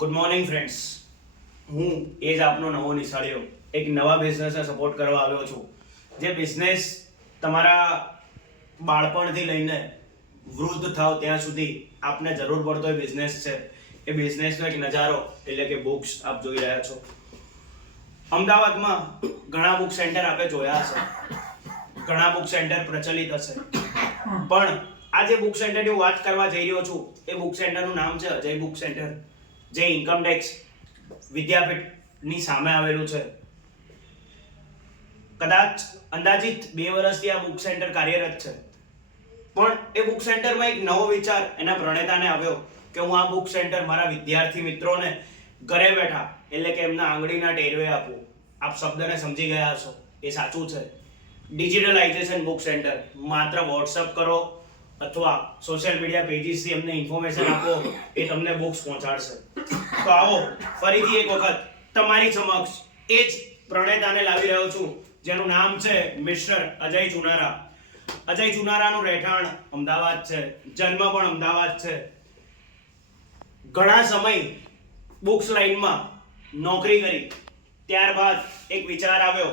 Good morning friends. હું એ જ આપનો નવો નિશાળીઓ એક નવા બિઝનેસને સપોર્ટ કરવા આવ્યો છું. જે બિઝનેસ તમારા બાળપણથી લઈને વૃદ્ધ થાવ ત્યાં સુધી આપને જરૂર પડતો એ બિઝનેસ છે. એ બિઝનેસનો એક નજારો એટલે કે બુક્સ આપ જોઈ રહ્યા છો. અમદાવાદમાં ઘણા બુક સેન્ટર આપે જોયા હશે, ઘણા બુક સેન્ટર પ્રચલિત હશે, પણ આ જે બુક સેન્ટરની હું વાત કરવા જઈ રહ્યો છું એ બુક સેન્ટરનું નામ છે અજય બુક સેન્ટર, જે ઇન્કમ ટેક્સ વિદ્યાપીઠની સામે આવેલું છે. કદાચ અંદાજિત 2 વર્ષથી આ બુક સેન્ટર કાર્યરત છે, પણ એ બુક સેન્ટરમાં એક નવો વિચાર એના પ્રણેતાને આવ્યો કે હું આ બુક સેન્ટર મારા વિદ્યાર્થી મિત્રોને ઘરે બેઠા એટલે કે એમના આંગળીના ટેરવે આપું. આપ શબ્દને સમજી ગયા હશો, એ સાચું છે. Digitalisation book centre. માત્ર વોટ્સઅપ કરો અથવા સોશિયલ મીડિયા પેજીસથી એમને ઇન્ફોર્મેશન આપો, એ તમને બુક્સ પહોંચાડશે. તો આવો ફરીથી એક વખત તમારી સમક્ષ એ જ પ્રણેતાને લાવી રહ્યો છું, જેનું નામ છે મિસ્ટર અજય ચુનારા. અજય ચુનારાનું રહેઠાણ અમદાવાદ છે, જન્મ પણ અમદાવાદ છે. ઘણા સમય બુક્સ લાઇનમાં નોકરી કરી, ત્યારબાદ એક વિચાર આવ્યો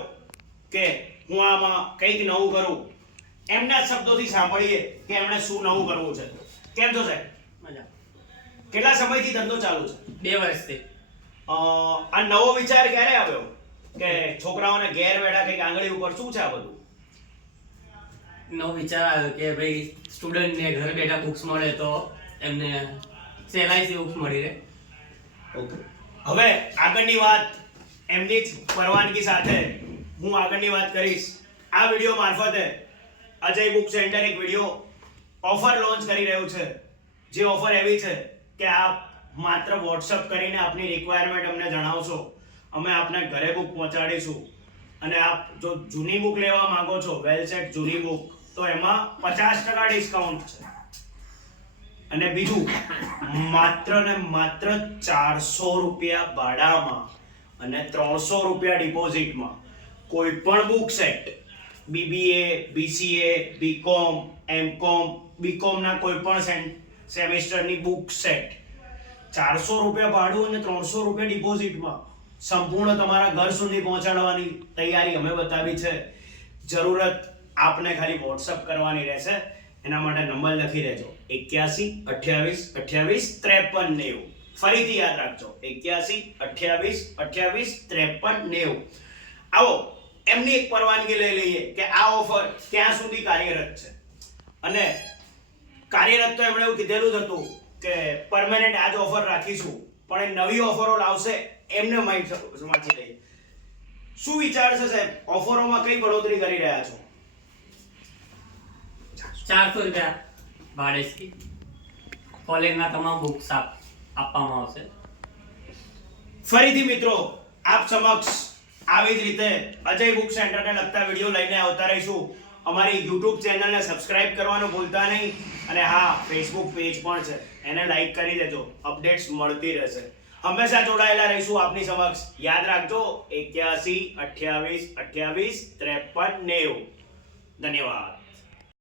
કે હું આમાં કંઈક નવું કરું. એમના શબ્દોથી સાંભળીએ કે એમણે શું નવું કરવું છે. કેમ છો સાહેબ? મજા. કેટલા સમયથી ધંધો ચાલુ છે? 2 વર્ષથી. આ નવો વિચાર ક્યારે આવ્યો કે છોકરાઓને ઘેર બેઠા કંઈક આંગળી ઉપર શું છે આ બધું? નવો વિચાર આવ્યો કે ભાઈ સ્ટુડન્ટને ઘરે બેઠા બુક્સ મળે તો એમને સહેલાઈથી બુક્સ મળી રહે. ઓકે, હવે આગળની વાત એમની જ પરવાનગી સાથે હું આગળની વાત કરીશ. આ વિડીયો મારફતે અજય બુક સેન્ટર એક વિડીયો ઓફર લોન્ચ કરી રહ્યું છે. જે ઓફર એવી છે કે આપ માત્ર વોટ્સઅપ કરીને આપની રિક્વાયરમેન્ટ અમને જણાવશો, અમે આપને ઘરે બુક પહોંચાડીશું. અને આપ જો જૂની બુક લેવા માંગો છો, વેલ સેટ જૂની બુક, તો એમાં 50% ડિસ્કાઉન્ટ છે. અને બીજું, માત્ર ને માત્ર 400 રૂપિયા ભાડામાં અને 300 રૂપિયા ડિપોઝિટમાં કોઈ પણ book set, BBA, BCA, BCom, MCom, BCom ના કોઈ પણ સેમેસ્ટરની બુક સેટ 400 રૂપિયા ભાડું અને 300 રૂપિયા ડિપોઝિટમાં સંપૂર્ણ તમારા ઘર સુધી પહોંચાડવાની તૈયારી અમે બતાવી છે. જરૂરત આપને ખાલી વોટ્સઅપ કરવાની રહેશે. એના માટે નંબર લખી લેજો 81 28 28 53 90. ફરીથી યાદ રાખજો 81 28 28 53 90. આવો એમની એક પરવાનગી લઈ લઈએ કે આ ઓફર ક્યાં સુધી કાર્યરત છે. અને કાર્યરત તો એમણે એવું કીધેલું જ હતું કે પરમેનન્ટ આ જ ઓફર રાખીશું, પણ એ નવી ઓફરો લાવશે એમને માઇન્ડ સમજી લઈએ. શું વિચાર છે સાહેબ? ઓફરોમાં કઈ બઢોતરી કરી રહ્યા છો? 400 રૂપિયા ભાડેથી કોલેજના તમામ બુક્સ આપવામાં આવશે. ફરીથી મિત્રો આપ સમક્ષ આવી જ રીતે અજય બુક સેન્ટરને લગતા વિડીયો લઈને આવતા રહીશું. અમારી YouTube ચેનલને સબસ્ક્રાઇબ કરવાનું ભૂલતા નહીં. અને હા, Facebook પેજ પણ છે, એને લાઈક કરી દેજો. અપડેટ્સ મળતી રહેશે. હંમેશા જોડાયેલા રહીશું આપની સમક્ષ. યાદ રાખજો 81 28 28 53 90. ધન્યવાદ.